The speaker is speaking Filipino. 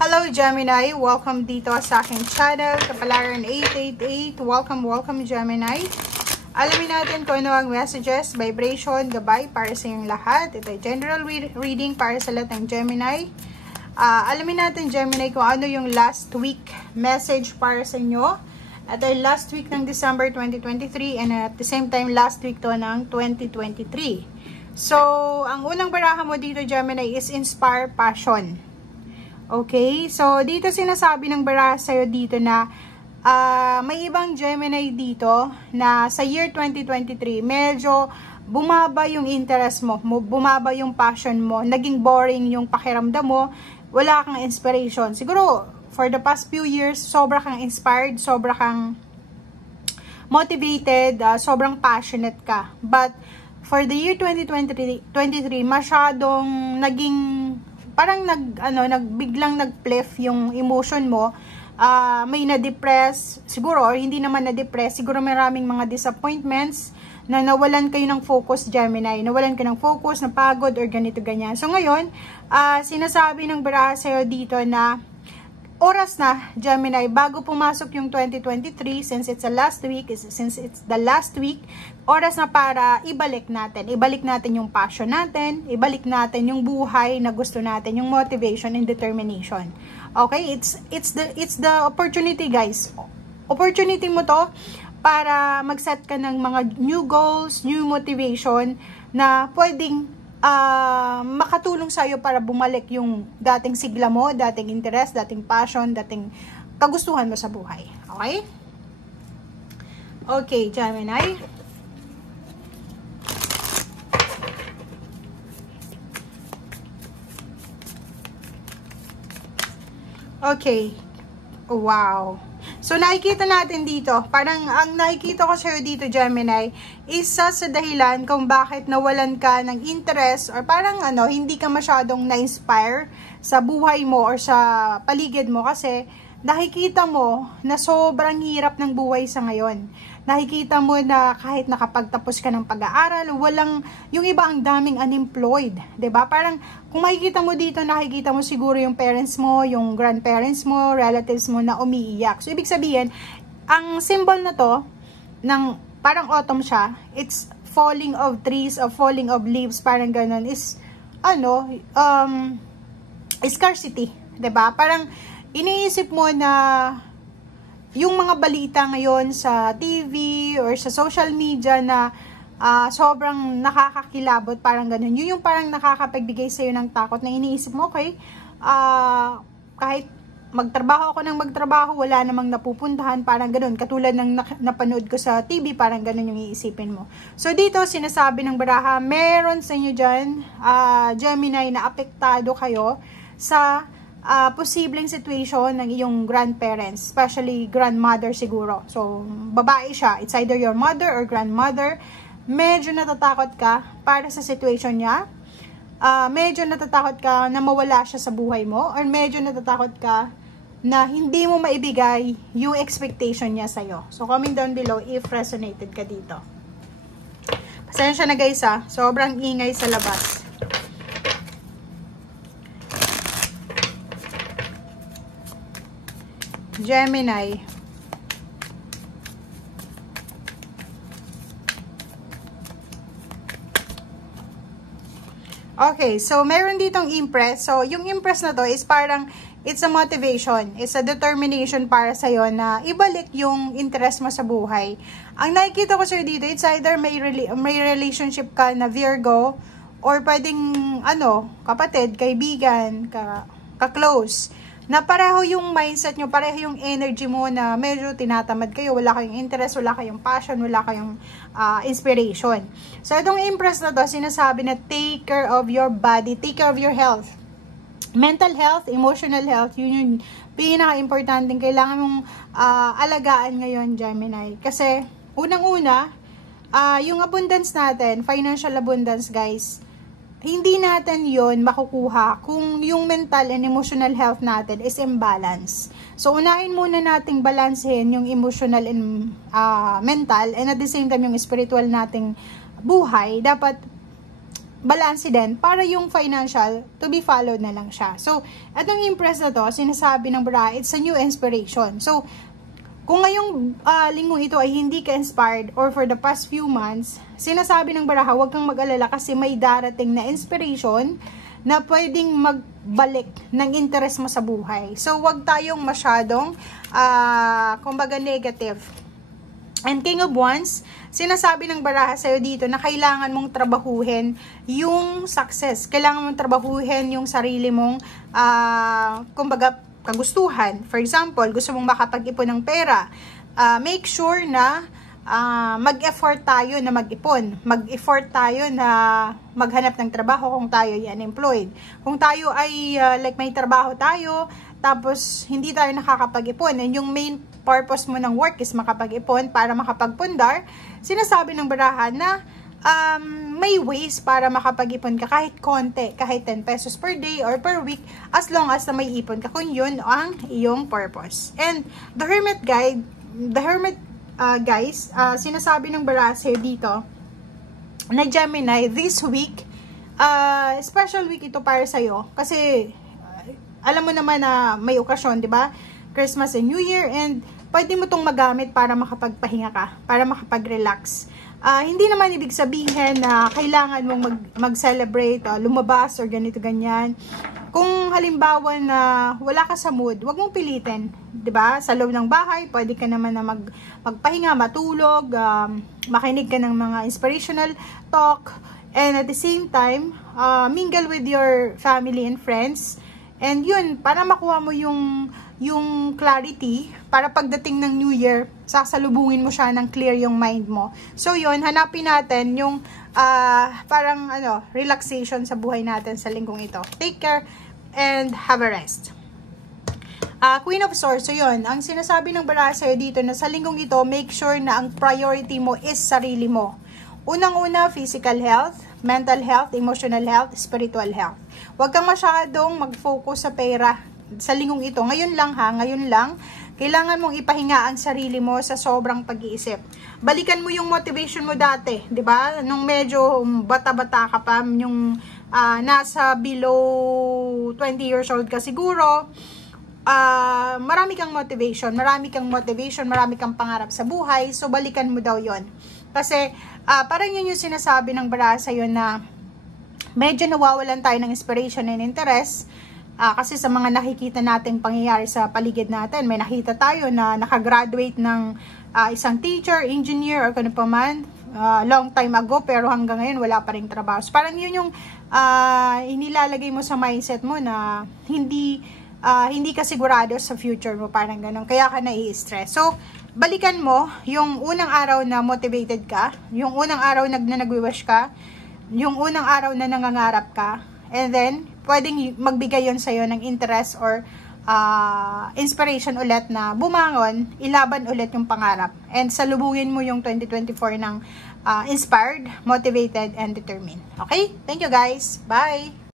Hello Gemini, welcome dito sa aking channel, Kapalaran 888. Welcome Gemini. Alamin natin kung ano ang messages, vibration, gabay para sa inyong lahat. Ito ay general reading para sa lahat ng Gemini. Alamin natin Gemini kung ano yung last week message para sa inyo. Ito ay last week ng December 2023 and at the same time last week to ng 2023. So, ang unang baraha mo dito Gemini is Inspire Passion. Okay, so dito sinasabi ng baraha sa'yo dito na may ibang Gemini dito na sa year 2023, medyo bumaba yung interest mo, bumaba yung passion mo, naging boring yung pakiramdam mo, wala kang inspiration. Siguro, for the past few years, sobra kang inspired, sobra kang motivated, sobrang passionate ka. But, for the year 2023, masyadong naging parang biglang nag-plef yung emotion mo, may na-depress, siguro, or hindi naman na-depress, siguro maraming mga disappointments, na nawalan kayo ng focus, Gemini, nawalan kayo ng focus, napagod, or ganito, ganyan. So, ngayon, sinasabi ng baraha sa'yo dito na, oras na, Gemini, bago pumasok yung 2023, since it's the last week, oras na para ibalik natin yung passion natin, ibalik natin yung buhay na gusto natin, yung motivation and determination. Okay, it's the opportunity, guys. Opportunity mo to para mag-set ka ng mga new goals, new motivation na pwedeng makatulong sa'yo para bumalik yung dating sigla mo, dating interest, dating passion, dating kagustuhan mo sa buhay. Okay? Okay, Gemini. Okay. Wow. So, nakikita natin dito, parang ang nakikita ko sa'yo dito, Gemini, isa sa dahilan kung bakit nawalan ka ng interest or parang hindi ka masyadong na-inspire sa buhay mo or sa paligid mo kasi nakikita mo na sobrang hirap ng buhay sa ngayon. Nakikita mo na kahit nakapagtapos ka ng pag-aaral, yung iba ang daming unemployed, 'di ba? Parang kung makikita mo dito, nakikita mo siguro yung parents mo, yung grandparents mo, relatives mo na umiiyak. So ibig sabihin, ang symbol na to ng parang autumn siya, it's falling of trees, of falling of leaves, parang ganun is scarcity, 'di ba? Parang iniisip mo na yung mga balita ngayon sa TV or sa social media na sobrang nakakakilabot, parang ganun. Yun yung parang nakakapagbigay sa'yo ng takot na iniisip mo, okay, kahit magtrabaho ako ng magtrabaho, wala namang napupuntahan, parang ganun. Katulad ng napanood ko sa TV, parang ganun yung iisipin mo. So, dito, sinasabi ng baraha, meron sa inyo dyan, Gemini, na apektado kayo sa posibleng situation ng iyong grandparents, especially grandmother siguro. So, babae siya. It's either your mother or grandmother. Medyo natatakot ka para sa situation niya. Medyo natatakot ka na mawala siya sa buhay mo, or medyo natatakot ka na hindi mo maibigay yung expectation niya sa'yo. So, comment down below if resonated ka dito. Pasensya na guys sobrang ingay sa labas. Gemini. Okay, so meron ditong Empress. So, yung Empress na to is parang it's a motivation, it's a determination para sa'yo na ibalik yung interest mo sa buhay. Ang nakikita ko sa'yo dito, it's either may relationship ka na Virgo or pwedeng kapatid, kaibigan, ka-close. Na pareho yung mindset nyo, pareho yung energy mo na medyo tinatamad kayo, wala kayong interest, wala kayong passion, wala kayong inspiration. So, itong Empress na to, sinasabi na take care of your body, take care of your health. Mental health, emotional health, yun yung pinaka-importante kailangan mong alagaan ngayon, Gemini. Kasi, unang-una, yung abundance natin, financial abundance, guys, hindi natin yon makukuha kung yung mental and emotional health natin is imbalance. So, unahin muna nating balansehin yung emotional and mental, and at the same time yung spiritual nating buhay. Dapat balance din para yung financial to be followed na lang siya. So, itong Empress na to, sinasabi ng baraha, it's a new inspiration. So, kung ngayong linggong ito ay hindi ka inspired or for the past few months, sinasabi ng baraha, huwag kang mag-alala kasi may darating na inspiration na pwedeng magbalik ng interest mo sa buhay. So, huwag tayong masyadong, kumbaga, negative. And King of Wands, sinasabi ng baraha sa'yo dito na kailangan mong trabahuhin yung success. Kailangan mong trabahuhin yung sarili mong, kumbaga, kagustuhan. For example, gusto mong makapag-ipon ng pera. Make sure na mag-effort tayo na mag-ipon. Mag-effort tayo na maghanap ng trabaho kung tayo ay unemployed. Kung tayo ay like may trabaho tayo, tapos hindi tayo nakakapag-ipon, and yung main purpose mo ng work is makapag-ipon para makapagpundar, sinasabi ng baraha na may ways para makapag-ipon ka kahit konti, kahit 10 pesos per day or per week, as long as na may ipon ka kung yun ang iyong purpose. And the Hermit guys, sinasabi ng baraha sa'yo dito na Gemini, this week, special week ito para sa'yo kasi alam mo naman na may okasyon, di ba? Christmas and New Year, and pwede mo itong magamit para makapagpahinga ka, para makapag-relax. Hindi naman ibig sabihin na kailangan mong mag-celebrate, lumabas or ganito-ganyan. Kung halimbawa na wala ka sa mood, wag mong pilitin, 'di ba? Sa loob ng bahay, pwede ka naman na magpahinga, matulog, makinig ka ng mga inspirational talk, and at the same time, mingle with your family and friends. And yun, para makuha mo yung clarity, para pagdating ng New Year, sasalubungin mo siya ng clear yung mind mo. So yun, hanapin natin yung parang relaxation sa buhay natin sa linggong ito. Take care and have a rest. Queen of Swords, so yun, ang sinasabi ng baraha sa'yo dito na sa linggong ito, make sure na ang priority mo is sarili mo. Unang-una, physical health, mental health, emotional health, spiritual health. Huwag kang masyadong mag-focus sa pera sa linggong ito. Ngayon lang ngayon lang, kailangan mong ipahinga ang sarili mo sa sobrang pag-iisip. Balikan mo yung motivation mo dati, 'di ba? Nung medyo bata-bata ka pa, yung nasa below 20 years old ka siguro, marami kang motivation, marami kang pangarap sa buhay, so balikan mo daw 'yon. Kasi parang yun yung sinasabi ng baraha sa'yo na medyo nawawalan tayo ng inspiration and interest. Kasi sa mga nakikita nating pangyayari sa paligid natin, may nakita tayo na nakagraduate ng isang teacher, engineer, or kano pa man, long time ago, pero hanggang ngayon wala pa rin trabaho. So, parang yun yung inilalagay mo sa mindset mo na hindi ka sigurado sa future mo, parang ganun. Kaya ka nai-stress. So, balikan mo yung unang araw na motivated ka, yung unang araw na nagwi-wish ka, yung unang araw na nangangarap ka, and then, pwedeng magbigay yon sa'yo ng interest or inspiration ulit na bumangon, ilaban ulit yung pangarap. And salubungin mo yung 2024 ng inspired, motivated, and determined. Okay? Thank you guys. Bye!